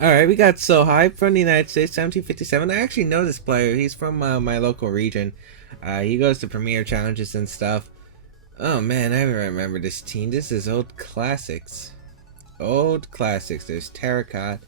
Alright, we got So Hype from the United States, 1757. I actually know this player. He's from my local region. He goes to premier challenges and stuff. Oh man, I remember this team. This is old classics. Old classics. There's Terracotta.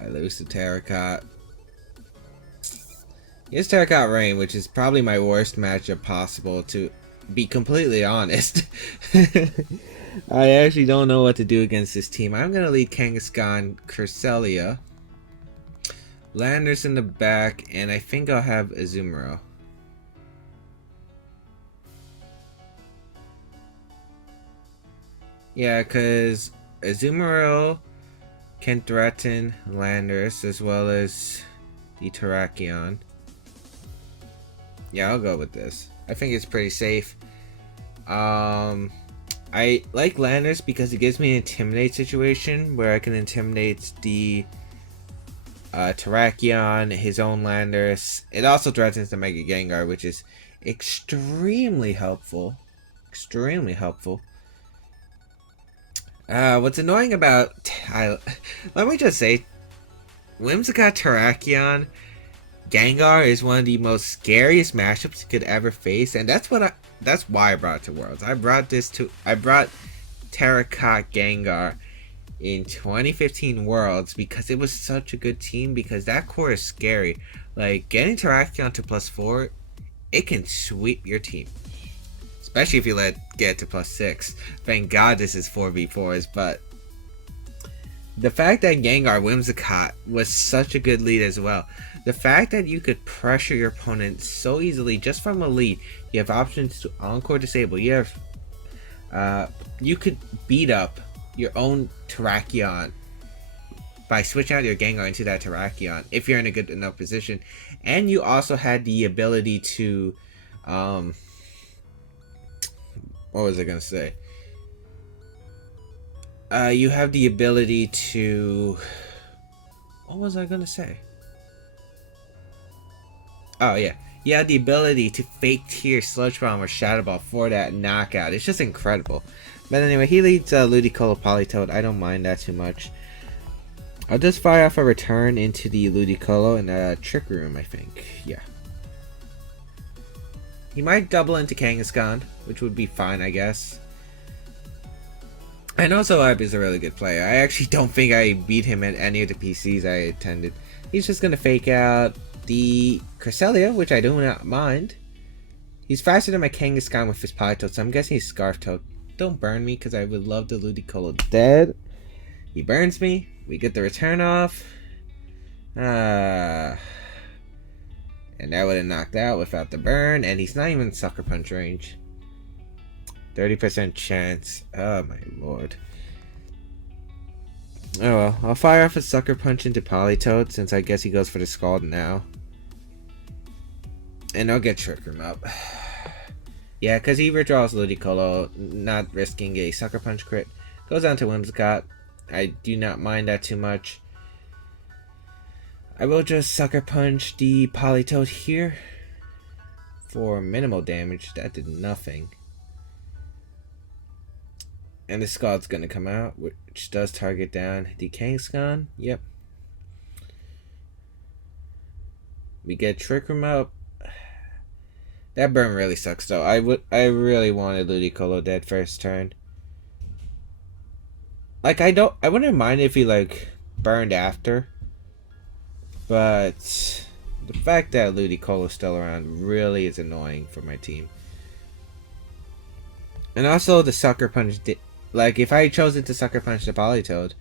I lose to Terracotta. Here's Terracotta Rain, which is probably my worst matchup possible, to be completely honest. I actually don't know what to do against this team. I'm going to lead Kangaskhan, Cresselia, Landers in the back, and I think I'll have Azumarill. Yeah, because Azumarill can threaten Landers as well as the Terrakion. Yeah, I'll go with this. I think it's pretty safe. I like Landers because it gives me an intimidate situation where I can intimidate the Terrakion, his own Landers. It also threatens the Mega Gengar, which is extremely helpful. Extremely helpful. What's annoying about... let me just say, Whimsicott Terrakion Gengar is one of the most scariest matchups you could ever face, and that's why I brought it to Worlds. I brought Terracotta Gengar in 2015 Worlds because it was such a good team, because that core is scary. Like, getting Terrakion to +4, it can sweep your team. Especially if you get it to +6. Thank God this is 4v4s, but the fact that Gengar Whimsicott was such a good lead as well. The fact that you could pressure your opponent so easily just from a lead. You have options to Encore Disable. You could beat up your own Terrakion by switching out your Gengar into that Terrakion if you're in a good enough position. And you also had the ability to... what was I going to say? You have the ability to... What was I going to say? Oh, yeah. You have the ability to fake tier Sludge Bomb or Shadow Ball for that knockout. It's just incredible. But anyway, he leads Ludicolo Politoed. I don't mind that too much. I'll just fire off a return into the Ludicolo and a Trick Room, I think. Yeah. He might double into Kangaskhan, which would be fine, I guess. And also, Ib is a really good player. I actually don't think I beat him at any of the PCs I attended. He's just going to fake out the Cresselia, which I do not mind. He's faster than my Kangaskhan with his Politoed, so I'm guessing he's Scarf Toad. Don't burn me, because I would love the Ludicolo dead. He burns me. We get the return off. And that would have knocked out without the burn. And he's not even Sucker Punch range. 30% chance. Oh my lord. Oh well. I'll fire off a Sucker Punch into Politoed, since I guess he goes for the Scald now. And I'll get Trick Room up. Yeah, because he withdraws Ludicolo, not risking a Sucker Punch crit. Goes on to Whimsicott. I do not mind that too much. I will just Sucker Punch the Politoed here for minimal damage. That did nothing. And the Scald's going to come out, which does target down the Kangaskhan. Yep. We get Trick Room up. That burn really sucks though. I really wanted Ludicolo dead first turn. Like, I wouldn't mind if he like burned after. But the fact that Ludicolo is still around really is annoying for my team. And also the Sucker Punch like, if I chosen to Sucker Punch the Politoed,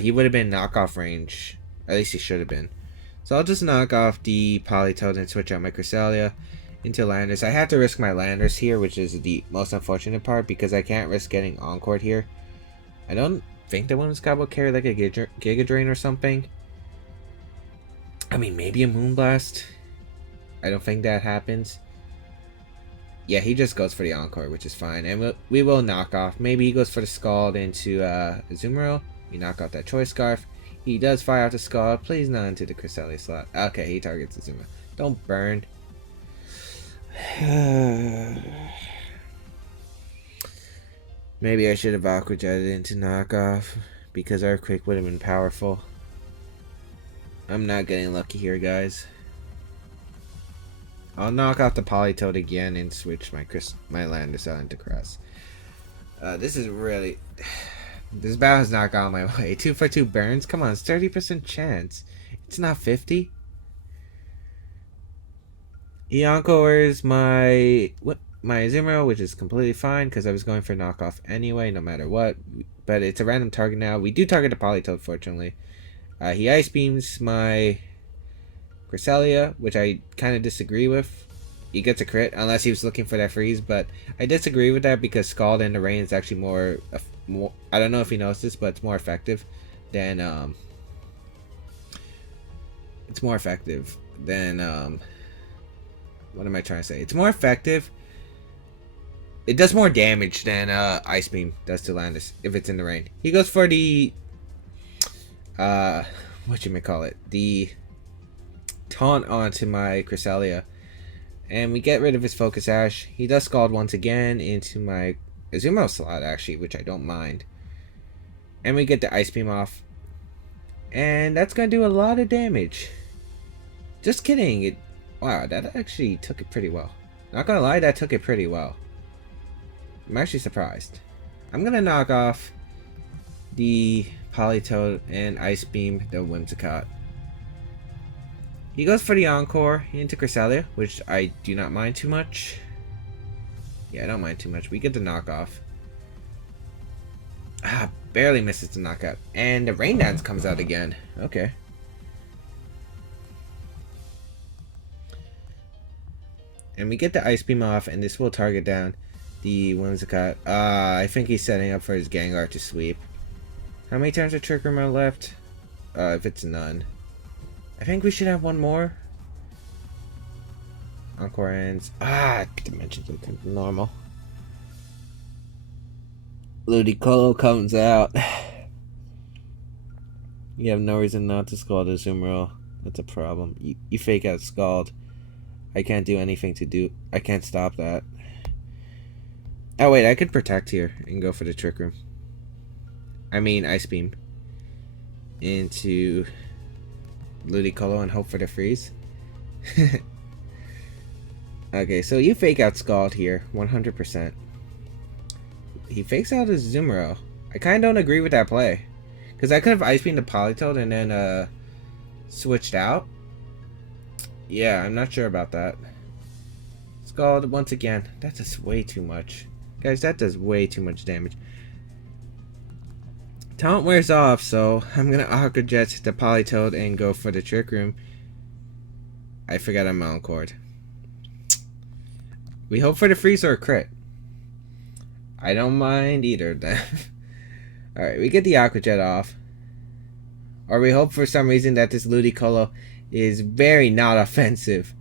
he would have been knockoff range. At least he should have been. So I'll just knock off the Politoed and switch out my Cresselia into Landers. I have to risk my Landers here, which is the most unfortunate part, because I can't risk getting Encored here. I don't think the Whimsicott will carry like a Giga Drain or something. I mean, maybe a Moonblast. I don't think that happens. Yeah, he just goes for the Encore, which is fine. And we will knock off. Maybe he goes for the Scald into Azumarill. We knock off that Choice Scarf. He does fire out the Scald. Please not into the Cresselia slot. Okay, he targets Azumarill. Don't burn. Maybe I should have Aqua Jetted into knockoff, because Earthquake would have been powerful. I'm not getting lucky here, guys. I'll knock out the Politoed again and switch my Landorus into Crest. This is really... This battle has not gone my way. 2 for 2 burns? Come on, it's 30% chance. It's not 50. He Encores my Azumarill, which is completely fine because I was going for knockoff anyway, no matter what. But it's a random target now. We do target the Politoed, fortunately. He Ice Beams my Cresselia, which I kind of disagree with. He gets a crit, unless he was looking for that freeze, but I disagree with that because Scald in the rain is actually more I don't know if he knows this, but it's more effective than what am I trying to say? It's more effective. It does more damage than Ice Beam does to Landis if it's in the rain. He goes for the what you may call it, the taunt onto my Cresselia, and we get rid of his Focus Ash. He does Scald once again into my Azumarill slot, actually, which I don't mind, and we get the Ice Beam off, and that's gonna do a lot of damage. Just kidding. Wow, that actually took it pretty well. Not gonna lie, that took it pretty well. I'm actually surprised. I'm gonna knock off the Politoed and Ice Beam the Whimsicott. He goes for the Encore into Cresselia, which I do not mind too much. Yeah, I don't mind too much. We get the knockoff. Barely misses the knockout. And the Rain Dance comes out again. Okay. And we get the Ice Beam off, and this will target down the Whimsicott. I think he's setting up for his Gengar to sweep. How many turns of Trick Room are left? If it's none. I think we should have one more. Encore ends. Dimensions are normal. Ludicolo comes out. You have no reason not to Scald a Azumarill. That's a problem. You fake out Scald. I can't do anything to do. I can't stop that. Oh wait, I could protect here and go for the Trick Room. I mean Ice Beam into Ludicolo and hope for the freeze. Okay, so you fake out Scald here, 100%. He fakes out his Azumarill. I kind of don't agree with that play, because I could have Ice Beamed the Politoed and then switched out. Yeah, I'm not sure about that. Scald once again. That does way too much. Guys, that does way too much damage. Taunt wears off, so I'm gonna Aqua Jet the Politoed and go for the Trick Room. I forgot I'm Encored. We hope for the freeze or a crit. I don't mind either of them. Alright, we get the Aqua Jet off. Or we hope for some reason that this Ludicolo is very not offensive.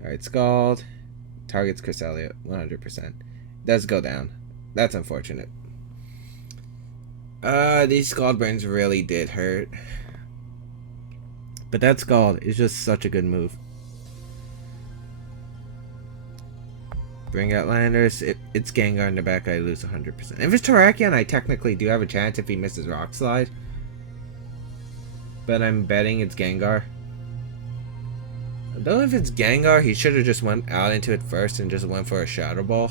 Alright, Scald. Targets Cresselia, 100%. Does go down. That's unfortunate. These Scald burns really did hurt. But that Scald is just such a good move. Bring out Landers. It's Gengar in the back. I lose 100%. If it's Terrakion, I technically do have a chance if he misses Rock Slide. But I'm betting it's Gengar. Though if it's Gengar, he should have just went out into it first and just went for a Shadow Ball.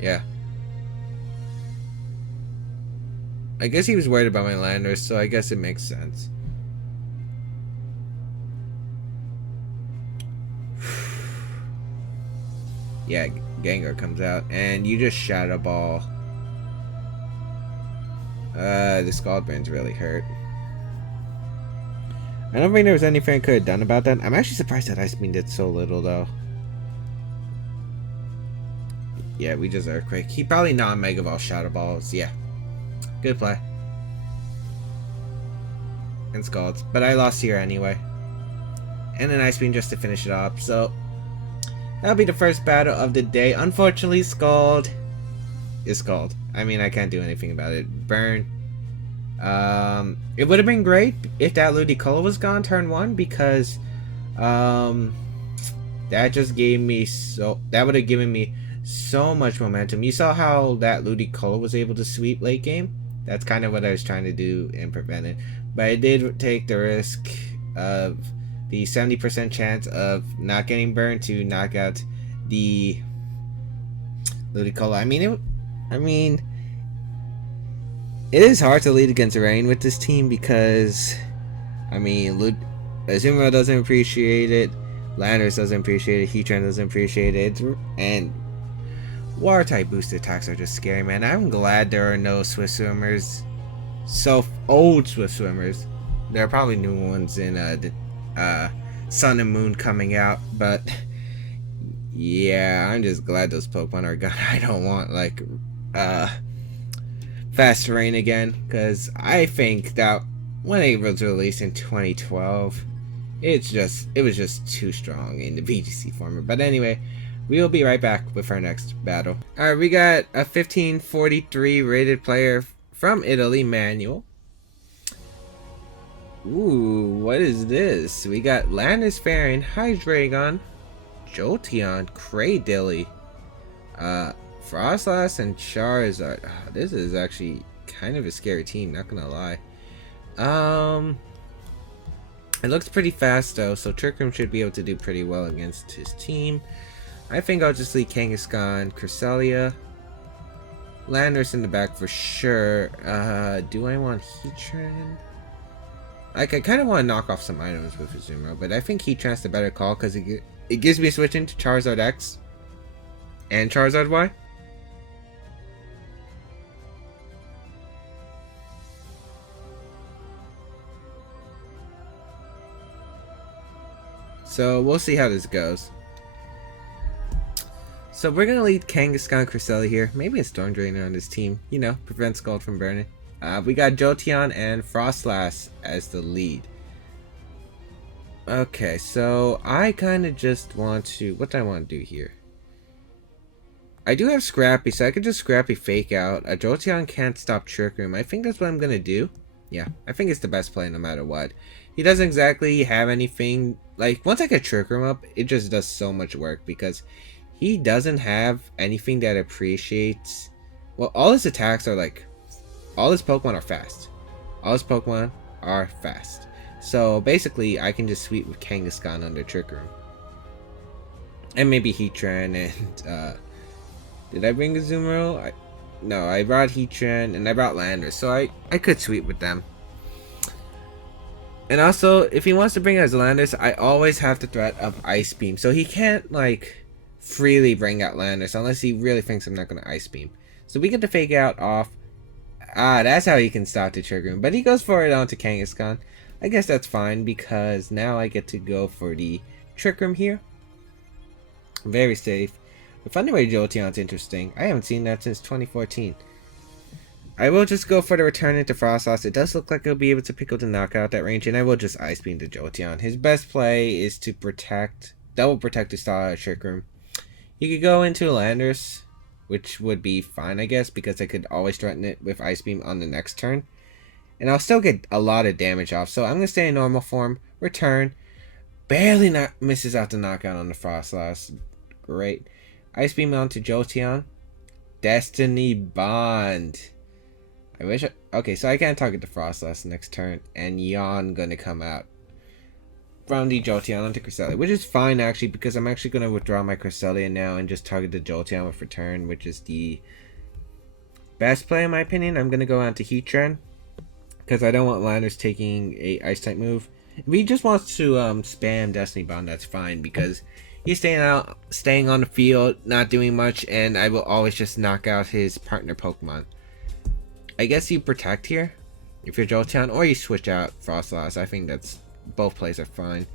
Yeah. I guess he was worried about my Landers, so I guess it makes sense. Yeah, Gengar comes out, and you just Shadow Ball. The Scald burns really hurt. I don't think there was anything I could have done about that. I'm actually surprised that Ice Beam did so little, though. Yeah, we just Earthquake. He probably non-Mega Ball Shadow Balls. Yeah. Good play. And Scalds. But I lost here anyway. And an Ice Beam just to finish it off. So, that'll be the first battle of the day. Unfortunately, Scald is Scald. I mean, I can't do anything about it. Burn. It would have been great if that Ludicolo was gone turn 1, because that just gave me that would have given me so much momentum. You saw how that Ludicolo was able to sweep late game. That's kind of what I was trying to do and prevent it. But I did take the risk of the 70% chance of not getting burned to knock out the Ludicolo. It is hard to lead against rain with this team because, Azumarill doesn't appreciate it, Landers doesn't appreciate it, Heatran doesn't appreciate it, and water type boosted attacks are just scary, man. I'm glad there are no Swift Swimmers, old Swift Swimmers. There are probably new ones in Sun and Moon coming out, but yeah, I'm just glad those Pokemon are gone. I don't want Fast Rain again, because I think that when it was released in 2012, it was just too strong in the VGC format. But anyway, we will be right back with our next battle. Alright, we got a 1543 rated player from Italy, Manuel. Ooh, what is this? We got Landis Farron, Hydreigon, Jolteon, Cradilly, Frostlass, and Charizard. Oh, this is actually kind of a scary team, not gonna lie. It looks pretty fast though, so Trick Room should be able to do pretty well against his team. I think I'll just leave Kangaskhan, Cresselia, Landers in the back for sure. Do I want Heatran? Like, I kind of want to knock off some items with Azumarill, but I think Heatran's the better call because it gives me switching to Charizard X and Charizard Y. So we'll see how this goes. So we're gonna lead Kangaskhan, Cresselia here. Maybe a Storm Drainer on this team. You know, prevent Scald from burning. We got Jolteon and Frostlass as the lead. Okay, so I kind of just want to... What do I want to do here? I do have Scrappy, so I could just Scrappy fake out. Jolteon can't stop Trick Room. I think that's what I'm gonna do. Yeah, I think it's the best play no matter what. He doesn't exactly have anything... Like, once I get Trick Room up, it just does so much work because he doesn't have anything that appreciates... Well, all his attacks are like... All his Pokemon are fast. All his Pokemon are fast. So, basically, I can just sweep with Kangaskhan under Trick Room. And maybe Heatran and... Did I bring Azumarill? No, I brought Heatran and I brought Landers. So, I could sweep with them. And also, if he wants to bring out Landers, I always have the threat of Ice Beam. So, he can't, like, freely bring out Landers unless he really thinks I'm not going to Ice Beam. So, we get to fake out off... that's how he can stop the Trick Room. But he goes for it onto Kangaskhan. I guess that's fine because now I get to go for the Trick Room here. Very safe. The Thunderwave Jolteon's interesting. I haven't seen that since 2014. I will just go for the return into Frostlass. It does look like I'll be able to pick up the knockout that range, and I will just Ice Beam the Jolteon. His best play is to double protect the Starlight Trick Room. He could go into Landers, which would be fine, I guess, because I could always threaten it with Ice Beam on the next turn. And I'll still get a lot of damage off, so I'm going to stay in normal form, return, barely misses out the knockout on the Frostlass. Great. Ice Beam onto Jolteon. Destiny Bond. Okay, so I can't target the Frostlass next turn, and Yawn going to come out from the Jolteon onto Cresselia, which is fine actually, because I'm actually going to withdraw my Cresselia now and just target the Jolteon with return, which is the best play in my opinion. I'm going to go on to Heatran, because I don't want Landers taking a Ice-type move. If he just wants to spam Destiny Bond, that's fine, because he's staying on the field, not doing much, and I will always just knock out his partner Pokemon. I guess you protect here, if you're Jolteon, or you switch out Frostlass. I think that's both plays are fine.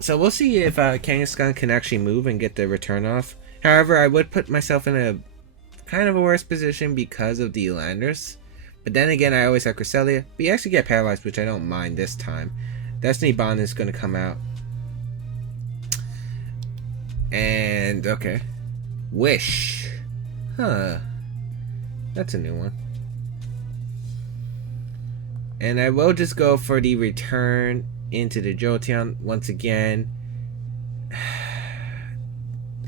So we'll see if Kangaskhan can actually move and get the return off. However, I would put myself in a kind of a worse position because of the Landers. But then again, I always have Cresselia. But you actually get paralyzed, which I don't mind this time. Destiny Bond is going to come out. And, okay. Wish. Huh. That's a new one. And I will just go for the return into the Jolteon once again.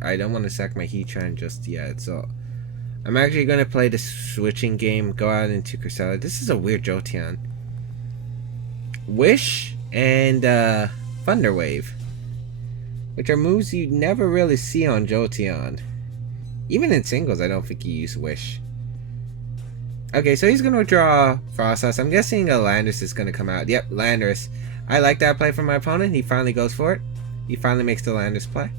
I don't want to sack my Heatran just yet, so I'm actually going to play the switching game, go out into Cresselia. This is a weird Jolteon. Wish and Thunder Wave, which are moves you never really see on Jolteon. Even in singles, I don't think you use Wish. Okay, so he's going to draw Frostlass. I'm guessing a Landorus is going to come out. Yep, Landorus. I like that play from my opponent. He finally goes for it. He finally makes the Landorus play.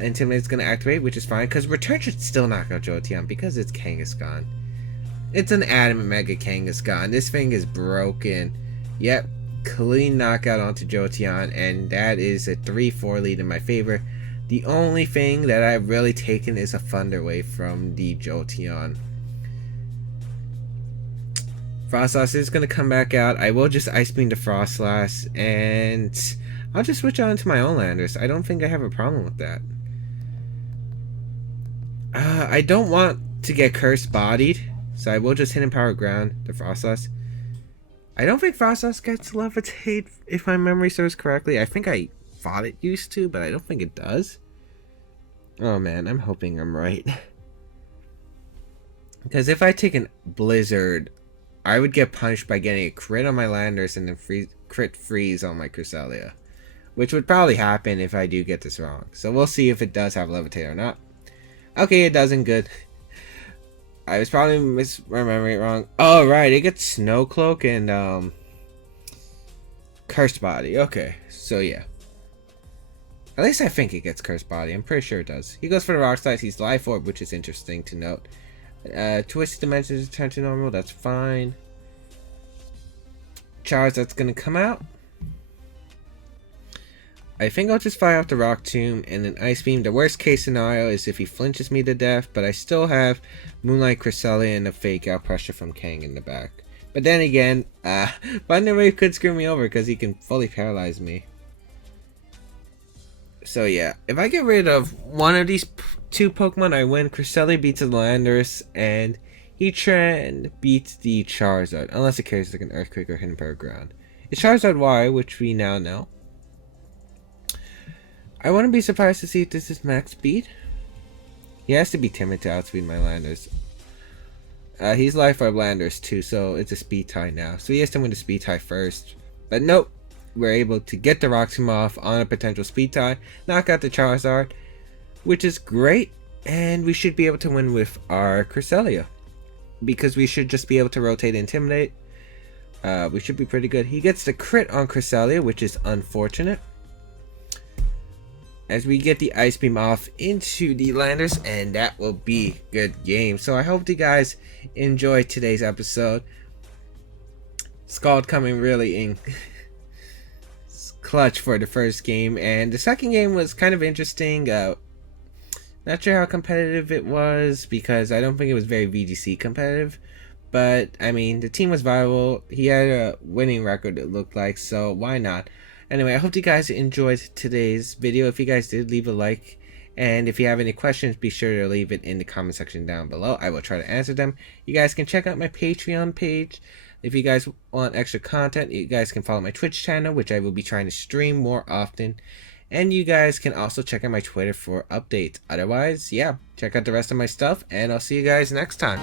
Intimidate's going to activate, which is fine, because Return should still knock out Jolteon because it's Kangaskhan. It's an Adamant Mega Kangaskhan. This thing is broken. Yep, clean knockout onto Jolteon, and that is a 3-4 lead in my favor. The only thing that I've really taken is a Thunder Wave from the Jolteon. Frostlass is going to come back out. I will just Ice Beam the Frostlass, and I'll just switch on to my own Landorus. I don't think I have a problem with that. I don't want to get Curse Bodied, so I will just Hidden Power Ground the Frostlass. I don't think Frostlass gets Levitate, if my memory serves correctly. I think I thought it used to, but I don't think it does. Oh man, I'm hoping I'm right. Because if I take an Blizzard, I would get punished by getting a crit on my Landorus and then crit freeze on my Cresselia, which would probably happen if I do get this wrong. So we'll see if it does have Levitate or not. Okay, it doesn't. Good. I was probably misremembering it wrong. Oh, right. It gets Snow Cloak and Cursed Body. Okay. So, yeah. At least I think it gets Cursed Body. I'm pretty sure it does. He goes for the Rock Slide. He's Life Orb, which is interesting to note. Twisted Dimensions return to normal. That's fine. Charizard's going to come out. I think I'll just fire out the Rock Tomb and then Ice Beam. The worst case scenario is if he flinches me to death, but I still have Moonlight Cresselia and a Fake Out Pressure from Kang in the back. But then again, Thunder Wave could screw me over because he can fully paralyze me. So yeah, if I get rid of one of these two Pokemon, I win. Cresselia beats the Landorus, and Heatran beats the Charizard, unless it carries like an Earthquake or Hidden Power Ground. It's Charizard Y, which we now know. I wouldn't be surprised to see if this is max speed. He has to be timid to outspeed my Landorus. He's Life Orb Landorus too, so it's a speed tie now. So he has to win the speed tie first. But nope, we're able to get the Rock Tomb off on a potential speed tie, knock out the Charizard, which is great, and we should be able to win with our Cresselia. Because we should just be able to rotate Intimidate. We should be pretty good. He gets the crit on Cresselia, which is unfortunate, as we get the Ice Beam off into the Landorus, and that will be good game. So I hope you guys enjoyed today's episode. Scald coming really in clutch for the first game, and the second game was kind of interesting. Not sure how competitive it was because I don't think it was very VGC competitive, but I mean the team was viable. He had a winning record, it looked like, so why not? Anyway, I hope you guys enjoyed today's video. If you guys did, leave a like. And if you have any questions, be sure to leave it in the comment section down below. I will try to answer them. You guys can check out my Patreon page. If you guys want extra content, you guys can follow my Twitch channel, which I will be trying to stream more often. And you guys can also check out my Twitter for updates. Otherwise, yeah, check out the rest of my stuff, and I'll see you guys next time.